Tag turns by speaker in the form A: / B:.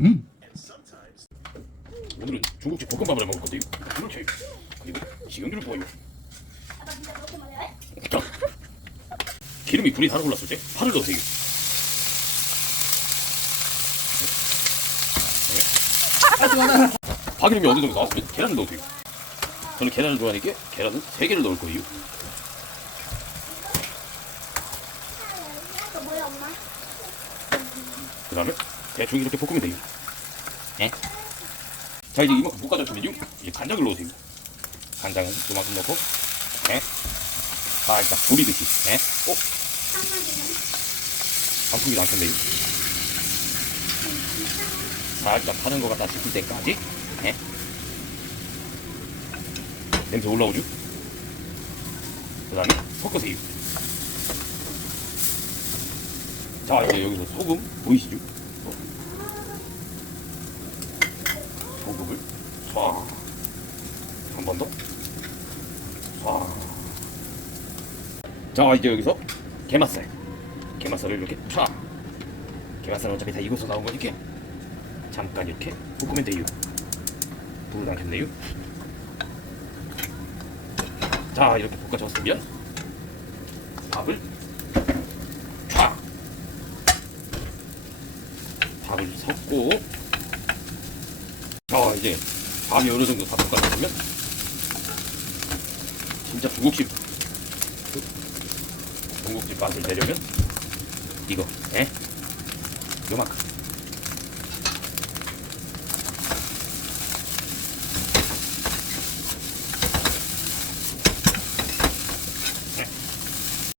A: 음. 오늘은 중국집 볶음밥을 해 먹을 건데요. 그렇지. 그리고 식용유를 부어요. 기름이 불이 다 올랐을 때 파를 넣으세요. 파기름이 어느 정도 나왔으면 계란을 넣으세요. 저는 계란을 좋아하니까 계란은 3개를 넣을 거예요. 그 다음에 대충 이렇게 볶으면 돼요. 예? 자 이제 이만큼 볶아졌으면요. 이제 간장을 넣으세요. 간장은 요만큼 넣고 예? 살짝 조리듯이 예? 어? 안 켰네요. 살짝 타는 것 같다 싶을 때까지 예? 냄새 올라오죠? 그 다음에 섞으세요. 자 이제 여기서 소금 보이시죠? 어. 소금을 쏴 한 번 더. 쏴. 자 이제 여기서 게맛살. 게맛살을 이렇게 촤. 게맛살은 어차피 다 익어서 나온 거니까 잠깐 이렇게 볶으면 돼요. 안 켰네요. 자 이렇게 볶아졌으면 밥을 촤. 밥을 섞고 자 이제 밥이 어느 정도 다 볶아졌으면 진짜 중국집 그 중국집 맛을 내려면 이거 예? 요만큼